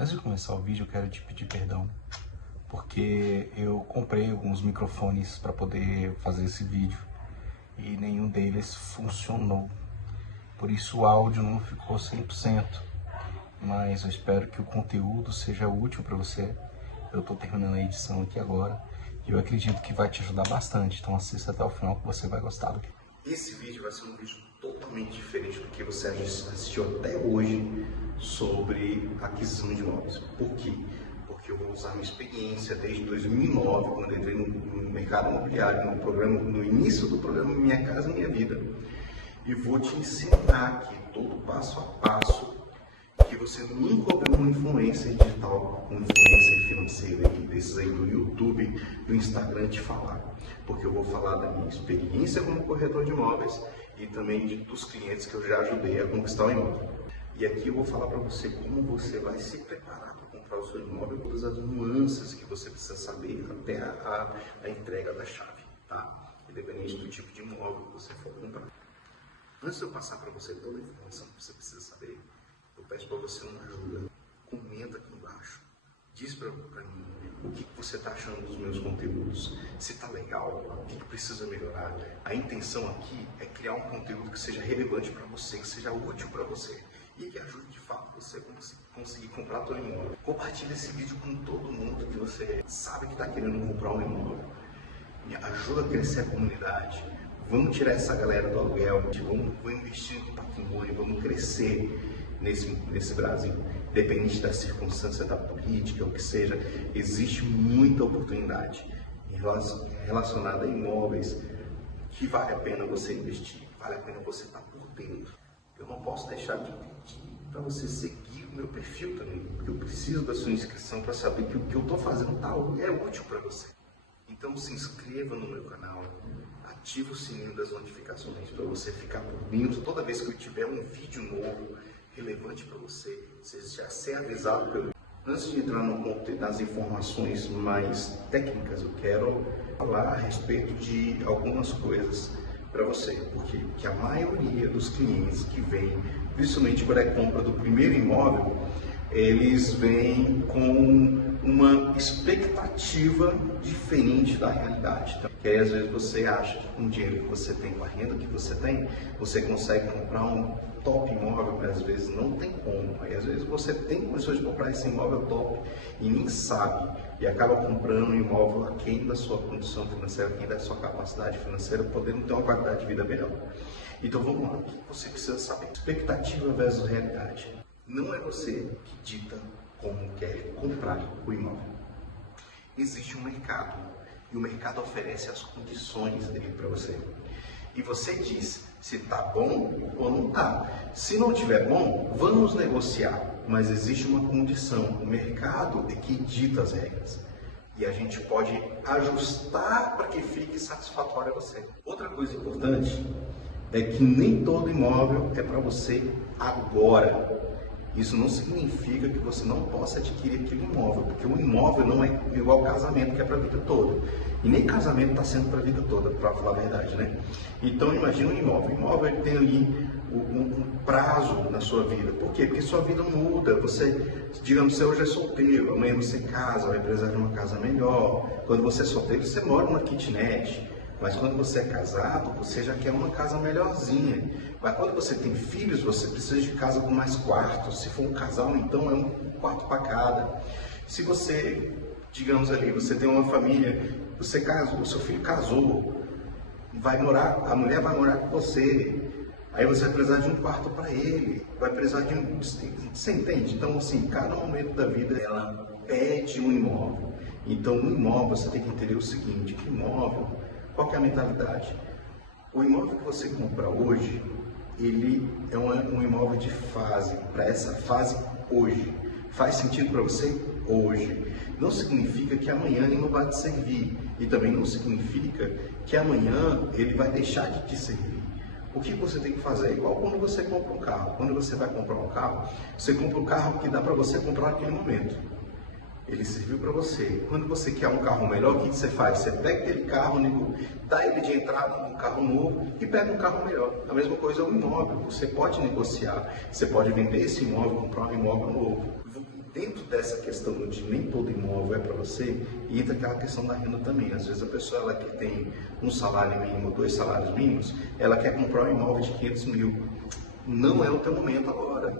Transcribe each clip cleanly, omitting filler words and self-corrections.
Antes de começar o vídeo, eu quero te pedir perdão, porque eu comprei alguns microfones para poder fazer esse vídeo e nenhum deles funcionou. Por isso o áudio não ficou 100%, mas eu espero que o conteúdo seja útil para você. Eu estou terminando a edição aqui agora e eu acredito que vai te ajudar bastante, então assista até o final que você vai gostar do vídeo. Esse vídeo vai ser um vídeo totalmente diferente do que você assistiu até hoje sobre aquisição de imóveis. Por quê? Porque eu vou usar minha experiência desde 2009, quando entrei no mercado imobiliário, no início do programa Minha Casa Minha Vida. E vou te ensinar aqui todo passo a passo que você nunca ouviu um influencer digital, um influencer financeiro desses aí do YouTube, do Instagram te falar. Porque eu vou falar da minha experiência como corretor de imóveis e também dos clientes que eu já ajudei a conquistar o imóvel. E aqui eu vou falar para você como você vai se preparar para comprar o seu imóvel, todas as nuances que você precisa saber até a entrega da chave, tá? Independente do tipo de imóvel que você for comprar. Antes de eu passar para você toda a informação que você precisa saber, eu peço para você uma ajuda. Comenta aqui embaixo. Diz para mim o que você está achando dos meus conteúdos. Se está legal, o que precisa melhorar. A intenção aqui é criar um conteúdo que seja relevante para você, que seja útil para você e que ajude de fato você a conseguir comprar seu imóvel. Compartilhe esse vídeo com todo mundo que você sabe que está querendo comprar um imóvel. Me ajuda a crescer a comunidade. Vamos tirar essa galera do aluguel, vamos investir no patrimônio, vamos crescer nesse Brasil. Independente da circunstância da política, o que seja, existe muita oportunidade relacionada a imóveis que vale a pena você investir, vale a pena você estar por dentro. Eu não posso deixar de pedir para você seguir o meu perfil também, porque eu preciso da sua inscrição para saber que o que eu estou fazendo é útil para você. Então se inscreva no meu canal, ative o sininho das notificações para você ficar por dentro toda vez que eu tiver um vídeo novo, relevante para você já ser avisado pelo. Antes de entrar nas informações mais técnicas, eu quero falar a respeito de algumas coisas para você, porque a maioria dos clientes que vêm, principalmente para a compra do primeiro imóvel, eles vêm com uma expectativa diferente da realidade. Que aí às vezes você acha que com o dinheiro que você tem, com a renda que você tem, você consegue comprar um top imóvel, mas às vezes não tem como. Aí às vezes você tem condições de comprar esse imóvel top e nem sabe, e acaba comprando um imóvel aquém da sua condição financeira, aquém da sua capacidade financeira, podendo ter uma qualidade de vida melhor. Então vamos lá, o que você precisa saber? Expectativa versus realidade. Não é você que dita como quer comprar o imóvel. Existe um mercado e o mercado oferece as condições dele para você. E você diz se está bom ou não está. Se não estiver bom, vamos negociar. Mas existe uma condição. O mercado é que dita as regras. E a gente pode ajustar para que fique satisfatório a você. Outra coisa importante é que nem todo imóvel é para você agora. Isso não significa que você não possa adquirir aquele imóvel, porque o imóvel não é igual ao casamento, que é para a vida toda. E nem casamento está sendo para a vida toda, para falar a verdade, né? Então imagina um imóvel. O imóvel ele tem ali um prazo na sua vida. Por quê? Porque sua vida muda. Você, digamos, você hoje é solteiro, amanhã você casa, vai precisar de uma casa melhor. Quando você é solteiro, você mora numa kitnet. Mas quando você é casado, você já quer uma casa melhorzinha. Mas quando você tem filhos, você precisa de casa com mais quartos. Se for um casal, então é um quarto para cada. Se você, digamos ali, você tem uma família, você casou, o seu filho casou, a mulher vai morar com você. Aí você vai precisar de um quarto para ele, vai precisar de um... Você entende? Então, assim, cada momento da vida, ela pede um imóvel. Então, um imóvel, você tem que entender o seguinte, que imóvel... Qual que é a mentalidade? O imóvel que você compra hoje, ele é um imóvel de fase, para essa fase hoje. Faz sentido para você hoje. Não significa que amanhã ele não vai te servir. E também não significa que amanhã ele vai deixar de te servir. O que você tem que fazer? É igual quando você compra um carro. Quando você vai comprar um carro, você compra um carro que dá para você comprar naquele momento. Ele serviu para você. Quando você quer um carro melhor, o que você faz? Você pega aquele carro, dá ele de entrada num carro novo e pega um carro melhor. A mesma coisa é o imóvel. Você pode negociar. Você pode vender esse imóvel, comprar um imóvel novo. dentro dessa questão de nem todo imóvel é para você, entra aquela questão da renda também. Às vezes a pessoa ela que tem um salário mínimo, 2 salários mínimos, ela quer comprar um imóvel de 500 mil. Não é o teu momento agora.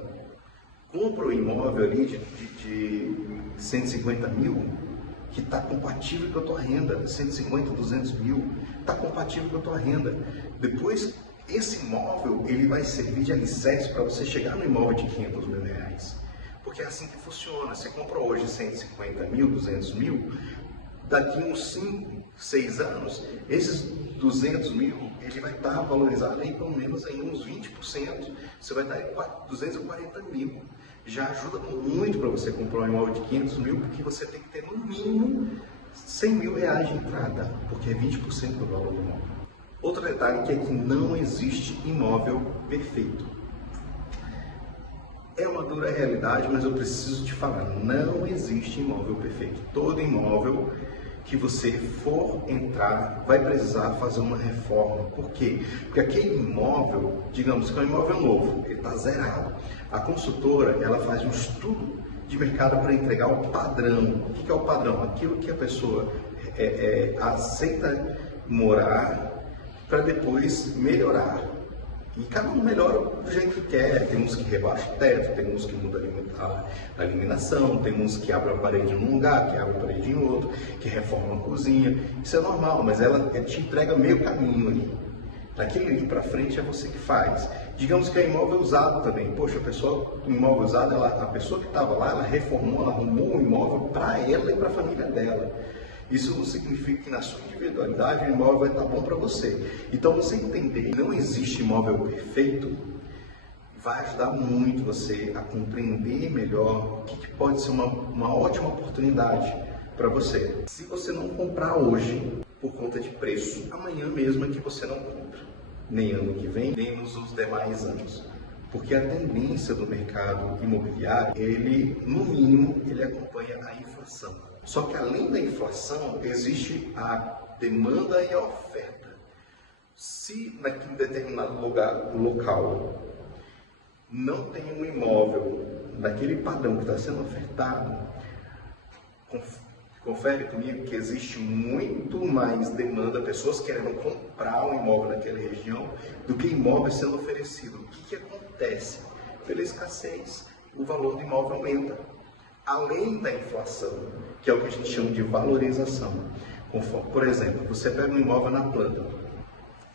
Compra o imóvel ali de 150 mil, que está compatível com a tua renda, 150, 200 mil, está compatível com a tua renda. Depois, esse imóvel, ele vai servir de alicerce para você chegar no imóvel de 500 mil reais. Porque é assim que funciona. Você compra hoje 150 mil, 200 mil, daqui uns 5, 6 anos, esses 200 mil, ele vai estar valorizado aí pelo menos em uns 20%. Você vai estar em 240 mil. Já ajuda muito para você comprar um imóvel de 500 mil, porque você tem que ter no mínimo 100 mil reais de entrada, porque é 20% do valor do imóvel. Outro detalhe que é que não existe imóvel perfeito. É uma dura realidade, mas eu preciso te falar, não existe imóvel perfeito. Todo imóvel que você for entrar vai precisar fazer uma reforma. Por quê? Porque aquele imóvel, digamos que é um imóvel novo, ele está zerado. A consultora, ela faz um estudo de mercado para entregar o padrão. O que é o padrão? Aquilo que a pessoa aceita morar para depois melhorar. E cada um melhora do jeito que quer. Tem uns que rebaixam o teto, tem uns que mudam a iluminação, tem uns que abrem a parede em um lugar, que abrem a parede em outro, que reformam a cozinha. Isso é normal, mas ela te entrega meio caminho ali. Daquele ali para frente é você que faz. Digamos que é imóvel usado também. Poxa, o imóvel usado, a pessoa que estava lá, ela reformou, ela arrumou um imóvel para ela e para a família dela. Isso não significa que na sua individualidade o imóvel vai estar bom para você. Então, você entender que não existe imóvel perfeito vai ajudar muito você a compreender melhor o que pode ser uma ótima oportunidade para você. Se você não comprar hoje por conta de preço, amanhã mesmo é que você não compra. Nem ano que vem, nem nos demais anos. Porque a tendência do mercado imobiliário, no mínimo, ele acompanha a inflação. Só que além da inflação, existe a demanda e a oferta. Se naquele determinado local não tem um imóvel naquele padrão que está sendo ofertado, confere comigo que existe muito mais demanda, pessoas querendo comprar um imóvel naquela região, do que imóvel sendo oferecido. O que acontece? Pela escassez, o valor do imóvel aumenta. Além da inflação, que é o que a gente chama de valorização. Por exemplo, você pega um imóvel na planta,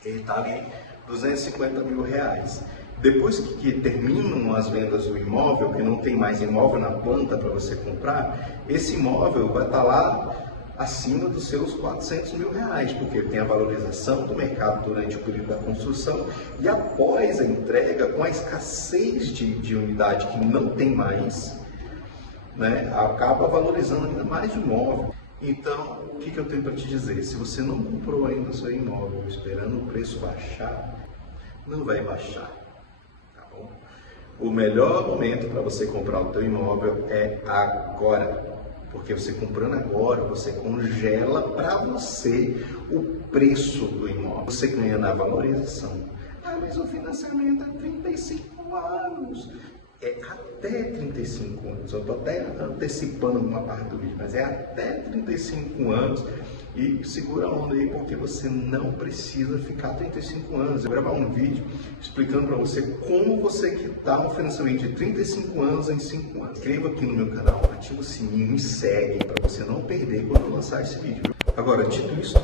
ele está ali 250 mil reais. Depois que terminam as vendas do imóvel, que não tem mais imóvel na planta para você comprar, esse imóvel vai estar lá acima dos seus 400 mil reais, porque tem a valorização do mercado durante o período da construção e após a entrega, com a escassez de unidade que não tem mais, né, acaba valorizando ainda mais o imóvel. Então, o que eu tenho para te dizer? Se você não comprou ainda o seu imóvel esperando o preço baixar, não vai baixar. O melhor momento para você comprar o teu imóvel é agora, porque você comprando agora, você congela para você o preço do imóvel, você ganha na valorização. Mas o financiamento é 35 anos, é até 35 anos, eu estou até antecipando uma parte do vídeo, mas é até 35 anos. E segura a onda aí, porque você não precisa ficar 35 anos. Eu vou gravar um vídeo explicando para você como você quitar um financiamento de 35 anos em 5 anos. Inscreva aqui no meu canal, ativa o sininho, me segue para você não perder quando eu lançar esse vídeo. Agora, dito isso,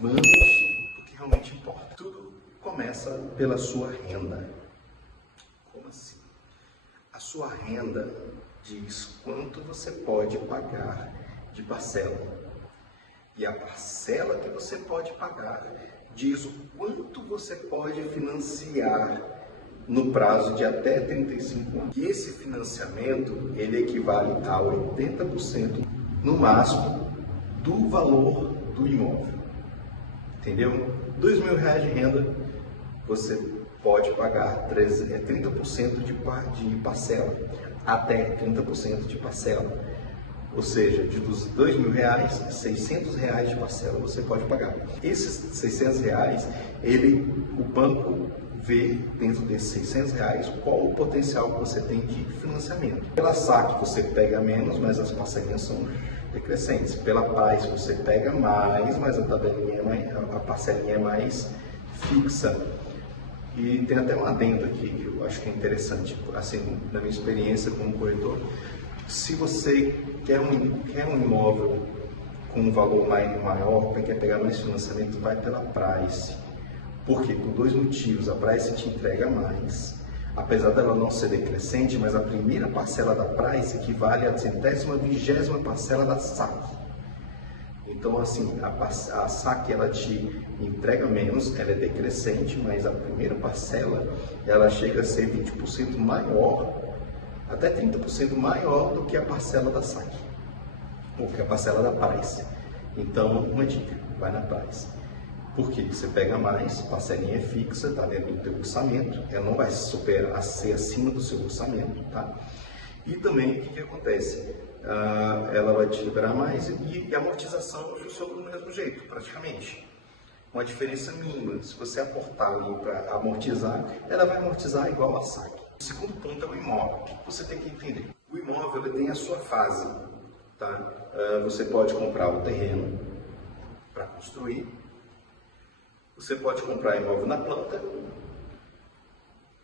vamos para o que realmente importa. Tudo começa pela sua renda. Como assim? A sua renda diz quanto você pode pagar de parcela. E a parcela que você pode pagar diz o quanto você pode financiar no prazo de até 35 anos. E esse financiamento, ele equivale a 80% no máximo do valor do imóvel. Entendeu? R$2.000 de renda, você pode pagar 30% de parcela, até 30% de parcela. Ou seja, de dos R$2.000, R$600 de parcela você pode pagar. Esses R$600, o banco ver dentro desses R$600 qual o potencial que você tem de financiamento. Pela SAC você pega menos, mas as parcelinhas são decrescentes. Pela Paz você pega mais, mas a parcelinha é mais fixa. E tem até um adendo aqui que eu acho que é interessante, assim, na minha experiência como corretor. Se você quer um imóvel com um valor maior, quer pegar mais financiamento, vai pela Price. Por quê? Por dois motivos. A Price te entrega mais, apesar dela não ser decrescente, mas a primeira parcela da Price equivale à 120ª parcela da SAC. Então, assim, a SAC ela te entrega menos, ela é decrescente, mas a primeira parcela ela chega a ser 20% maior, até 30% maior do que a parcela da SAC, ou que a parcela da Price. Então, uma dica, vai na Price. Por quê? Você pega mais, parcelinha é fixa, está dentro do teu orçamento, ela não vai superar, ser acima do seu orçamento, tá? E também, o que acontece? Ela vai te liberar mais e a amortização funciona do mesmo jeito, praticamente. Uma diferença mínima. Se você aportar ali para amortizar, ela vai amortizar igual a SAC. O segundo ponto é o imóvel. O que você tem que entender? O imóvel ele tem a sua fase, tá? Você pode comprar o terreno para construir. Você pode comprar imóvel na planta,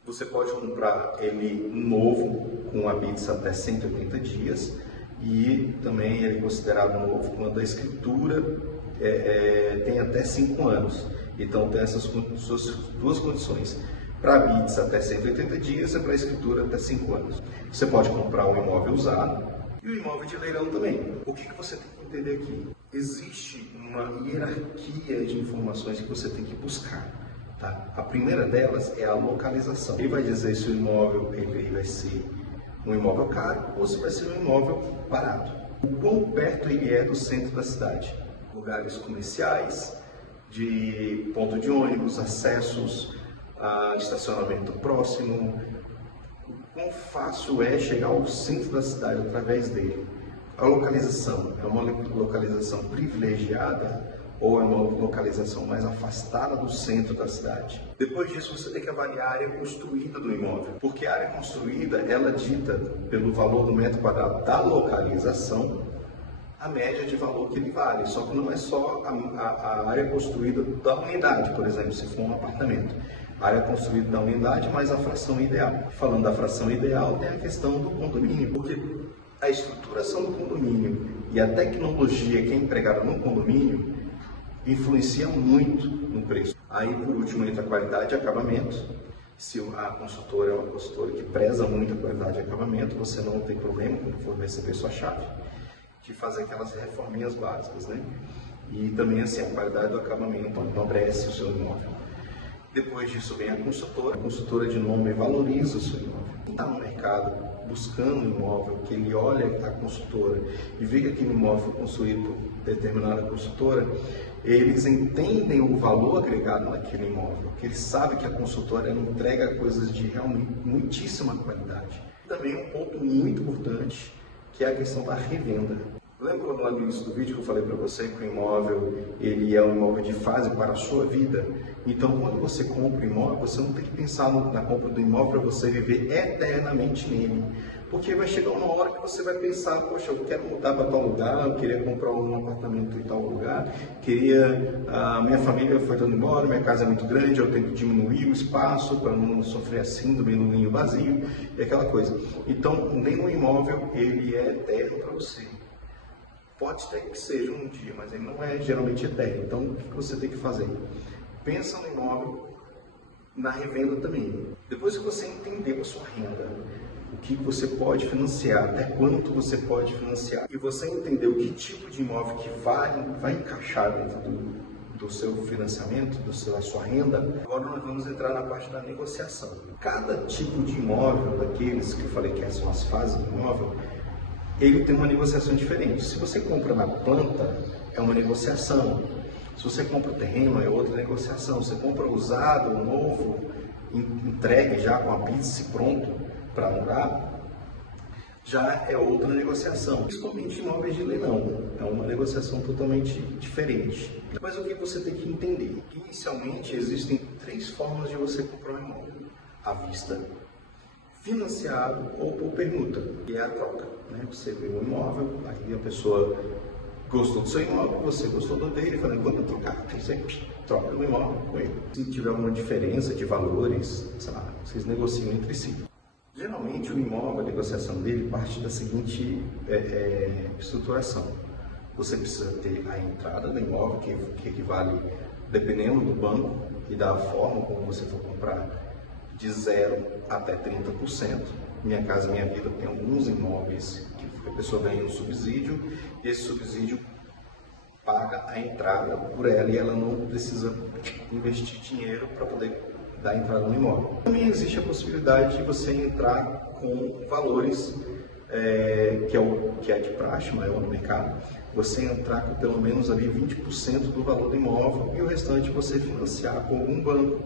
você pode comprar ele novo, com habite até 180 dias, e também ele é considerado novo quando a escritura tem até 5 anos. Então tem essas duas condições. Para habites até 180 dias e para a escritura até 5 anos. Você pode comprar um imóvel usado e o imóvel de leilão também. O que você tem que entender aqui? Existe uma hierarquia de informações que você tem que buscar. Tá? A primeira delas é a localização. Ele vai dizer se o imóvel ele vai ser um imóvel caro ou se vai ser um imóvel barato. O quão perto ele é do centro da cidade. Lugares comerciais, de ponto de ônibus, acessos, estacionamento próximo. O quão fácil é chegar ao centro da cidade através dele. A localização é uma localização privilegiada ou é uma localização mais afastada do centro da cidade. Depois disso, você tem que avaliar a área construída do imóvel, porque a área construída, ela dita pelo valor do metro quadrado da localização, a média de valor que ele vale. Só que não é só a área construída da unidade, por exemplo, se for um apartamento. A área construída da unidade mais a fração ideal. Falando da fração ideal, tem a questão do condomínio, porque a estruturação do condomínio e a tecnologia que é empregada no condomínio influencia muito no preço. Aí, por último, entra a qualidade e acabamento. Se a consultora é uma consultora que preza muito a qualidade e acabamento, você não tem problema quando for receber sua chave de fazer aquelas reforminhas básicas, né? E também, assim, a qualidade do acabamento enobrece o seu imóvel. Depois disso vem a consultora de nome valoriza o seu imóvel. Quem está no mercado buscando um imóvel, que ele olha a consultora e vê que aquele imóvel foi construído por determinada consultora, eles entendem o valor agregado naquele imóvel, que eles sabem que a consultora entrega coisas de realmente muitíssima qualidade. Também um ponto muito importante, que é a questão da revenda. Lembra lá no início do vídeo que eu falei para você que o imóvel ele é um imóvel de fase para a sua vida? Então, quando você compra o imóvel, você não tem que pensar na compra do imóvel para você viver eternamente nele. Porque vai chegar uma hora que você vai pensar, poxa, eu quero mudar para tal lugar, eu queria comprar um apartamento em tal lugar, minha família foi toda embora, minha casa é muito grande, eu tenho que diminuir o espaço para não sofrer a síndrome do ninho vazio e aquela coisa. Então, nenhum imóvel ele é eterno para você. Pode ter que seja um dia, mas ele não é geralmente eterno. Então, o que você tem que fazer? Pensa no imóvel, na revenda também. Depois que você entendeu a sua renda, o que você pode financiar, até quanto você pode financiar, e você entendeu que tipo de imóvel que vai encaixar dentro do seu financiamento, da sua renda, agora nós vamos entrar na parte da negociação. Cada tipo de imóvel, daqueles que eu falei que são as fases do imóvel, ele tem uma negociação diferente. Se você compra na planta, é uma negociação. Se você compra o terreno, é outra negociação. Você compra usado ou novo, entregue já com a pizza pronto para morar, já é outra negociação. Principalmente imóveis de leilão, é uma negociação totalmente diferente. Mas o que você tem que entender? Inicialmente existem 3 formas de você comprar um imóvel: à vista, financiado ou por permuta, que é a troca, né? Você vê um imóvel, aí a pessoa gostou do seu imóvel, você gostou do dele, fala, vamos trocar, aí você troca o imóvel com ele. Se tiver alguma diferença de valores, sei lá, vocês negociam entre si. Geralmente o imóvel, a negociação dele parte da seguinte estruturação: você precisa ter a entrada do imóvel, que equivale, dependendo do banco e da forma como você for comprar, de 0 até 30%. Minha Casa Minha Vida tem alguns imóveis que a pessoa ganha um subsídio, e esse subsídio paga a entrada por ela e ela não precisa investir dinheiro para poder dar entrada no imóvel. Também existe a possibilidade de você entrar com valores que é de praxe maior no mercado, você entrar com pelo menos ali 20% do valor do imóvel e o restante você financiar com algum banco.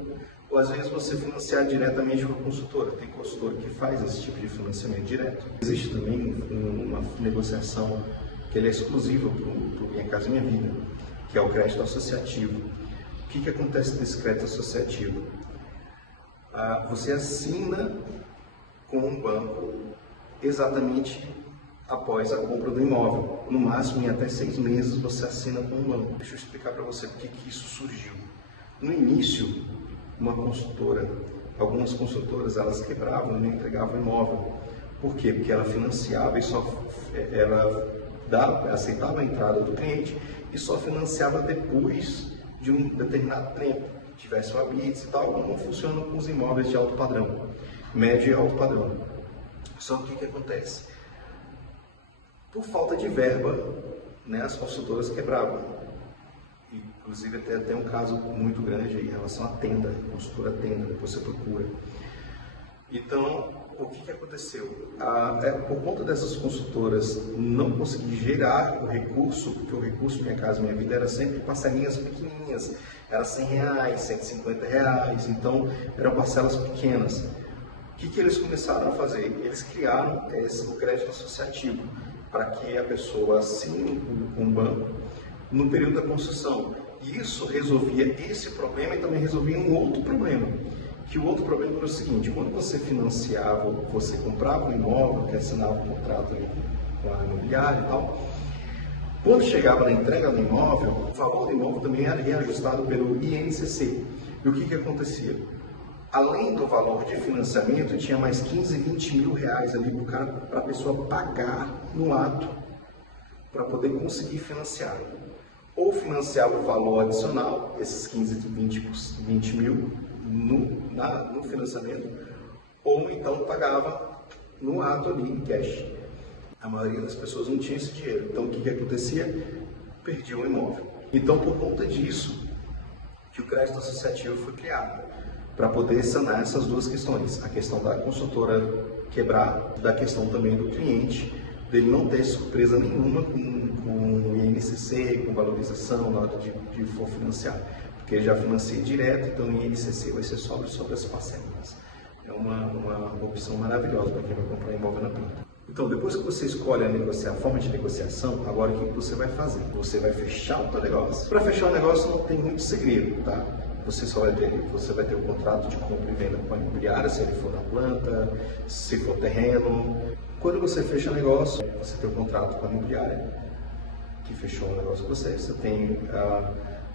Ou às vezes você financiar diretamente com a consultora. Tem consultora que faz esse tipo de financiamento direto. Existe também uma negociação que ele é exclusiva para o Minha Casa Minha Vida, que é o crédito associativo. O que acontece nesse crédito associativo? Você assina com um banco exatamente após a compra do imóvel. No máximo, em até 6 meses, você assina com um banco. Deixa eu explicar para você por que isso surgiu. No início, algumas consultoras, elas quebravam e não entregavam imóvel. Por quê? Porque ela financiava e ela aceitava a entrada do cliente e só financiava depois de um determinado tempo. Tivesse uma habite e tal, não funciona com os imóveis de alto padrão, médio e alto padrão. Só que o que acontece? Por falta de verba, né, as consultoras quebravam. Inclusive até um caso muito grande em relação à Tenda, a consultora Tenda, depois você procura. Então, o que aconteceu? Por conta dessas consultoras não conseguir gerar o recurso, porque o recurso Minha Casa Minha Vida era sempre parcelinhas pequenininhas, era R$100, R$150, então eram parcelas pequenas. O que eles começaram a fazer? Eles criaram o crédito associativo para que a pessoa assine com um banco no período da construção. E isso resolvia esse problema e também resolvia um outro problema. Que o outro problema era o seguinte: quando você financiava, você comprava um imóvel, que assinava um contrato com a imobiliária e tal, quando chegava na entrega do imóvel, o valor do imóvel também era reajustado pelo INCC. E o que acontecia? Além do valor de financiamento, tinha mais 15, 20 mil reais ali para a pessoa pagar no ato para poder conseguir financiar. Ou financiava o valor adicional, esses 15, 20 mil no financiamento, ou então pagava no ato ali em cash. A maioria das pessoas não tinha esse dinheiro. Então o que acontecia? Perdia o imóvel. Então, por conta disso, que o crédito associativo foi criado, para poder sanar essas duas questões: a questão da consultora quebrar, da questão também do cliente, dele não ter surpresa nenhuma com o INCC, com valorização na hora de for financiar, porque ele já financia direto, então o INCC vai ser sobre as parcelas. É uma opção maravilhosa para quem vai comprar imóvel na planta. Então, depois que você escolhe a forma de negociação, agora o que você vai fazer? Você vai fechar o teu negócio. Para fechar o negócio não tem muito segredo, tá? Você vai ter o contrato de compra e venda com a imobiliária, se ele for na planta, se for terreno. Quando você fecha o negócio, você tem o contrato com a imobiliária, que fechou o negócio com você. Você tem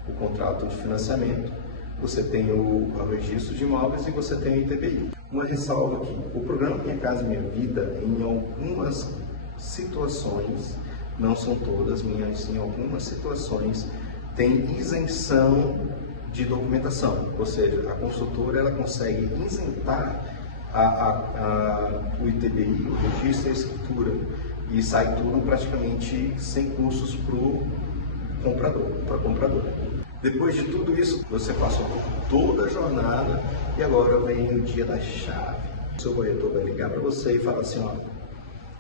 o contrato de financiamento, você tem o registro de imóveis e você tem o ITBI. Uma ressalva aqui: o programa Minha Casa Minha Vida, em algumas situações, não são todas, mas em algumas situações, tem isenção de documentação, ou seja, a consultora ela consegue isentar o ITBI, o registro e a escritura, e sai tudo praticamente sem custos para o comprador. Depois de tudo isso, você passou por toda a jornada e agora vem o dia da chave. O seu corretor vai ligar para você e falar assim: ó,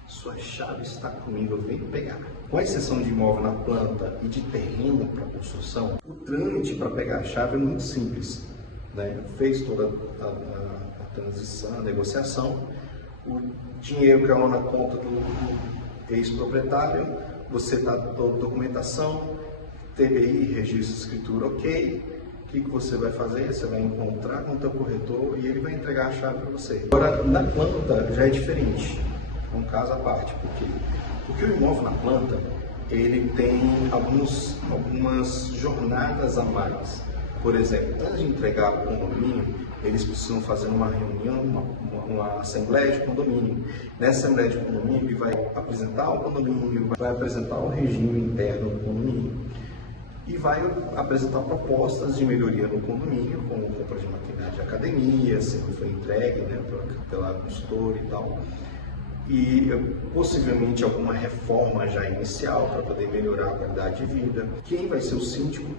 sua chave está comigo, eu venho pegar. Com exceção de imóvel na planta e de terreno para construção, o trâmite para pegar a chave é muito simples, né? Fez toda a transição, a negociação, o dinheiro caiu na conta do ex-proprietário, você está toda a documentação, TBI, registro, escritura, ok. O O que você vai fazer? Você vai encontrar com o teu corretor e ele vai entregar a chave para você. Agora, na planta já é diferente, é um caso à parte. Por quê? Porque o imóvel na planta, ele tem algumas jornadas a mais. Por exemplo, antes de entregar o condomínio, eles precisam fazer uma reunião, uma assembleia de condomínio. Nessa assembleia de condomínio, ele vai apresentar o condomínio, vai apresentar o regime interno do condomínio e vai apresentar propostas de melhoria no condomínio, como compra de maquinário de academia, se não foi entregue, né, pela consultora e tal. E possivelmente alguma reforma já inicial para poder melhorar a qualidade de vida. Quem vai ser o síndico?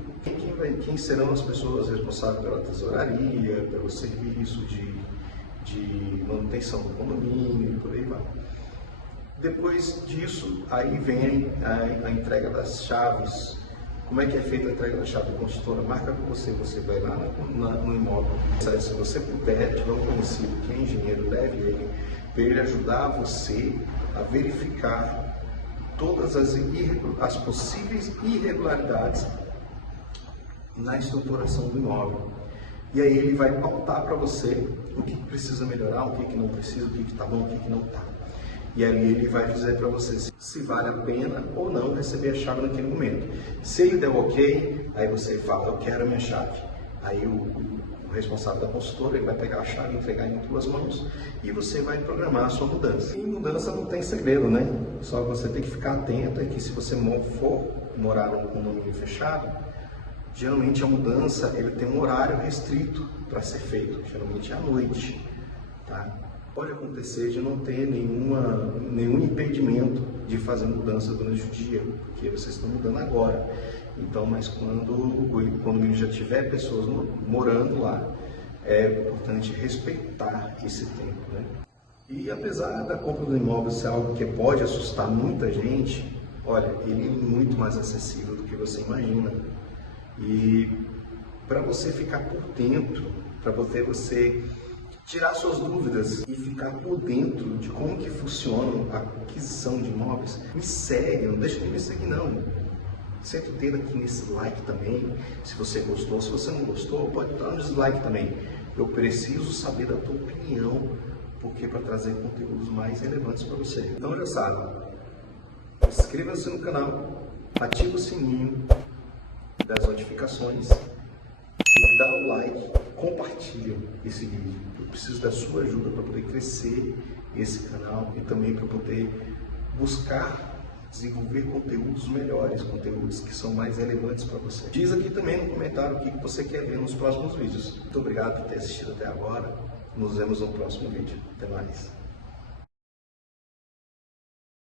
Quem serão as pessoas responsáveis pela tesouraria, pelo serviço de manutenção do condomínio e por aí vai. Depois disso, aí vem a entrega das chaves. Como é que é feita a entrega da chave da consultora? Marca com você vai lá no imóvel. Se você puder, tiver um conhecido que é engenheiro, leve ele, para ele ajudar você a verificar todas as possíveis irregularidades na estruturação do imóvel. E aí ele vai pautar para você o que precisa melhorar, o que não precisa, o que está bom, o que não está. E aí ele vai dizer para você se vale a pena ou não receber a chave naquele momento. Se ele der ok, aí você fala, eu quero a minha chave. Aí o responsável da consultora ele vai pegar a chave e entregar em 2 mãos e você vai programar a sua mudança. E mudança não tem segredo, né? Só você tem que ficar atento é que se você for morar num condomínio fechado, geralmente a mudança ele tem um horário restrito para ser feito, geralmente é à noite, tá? Pode acontecer de não ter nenhum impedimento de fazer mudança durante o dia, porque vocês estão mudando agora. Então, mas quando o condomínio já tiver pessoas morando lá, é importante respeitar esse tempo, né? E apesar da compra do imóvel ser algo que pode assustar muita gente, olha, ele é muito mais acessível do que você imagina. E para você ficar por dentro, para poder você tirar suas dúvidas e ficar por dentro de como que funciona a aquisição de imóveis, me segue, não deixa de me seguir não. Senta o dedo aqui nesse like também, se você gostou. Se você não gostou, pode dar um dislike também. Eu preciso saber da tua opinião, porque para trazer conteúdos mais relevantes para você. Então já sabe, inscreva-se no canal, ativa o sininho das notificações, dá o like, compartilha esse vídeo. Eu preciso da sua ajuda para poder crescer esse canal e também para poder buscar desenvolver conteúdos melhores, conteúdos que são mais relevantes para você. Diz aqui também no comentário o que você quer ver nos próximos vídeos. Muito obrigado por ter assistido até agora. Nos vemos no próximo vídeo. Até mais.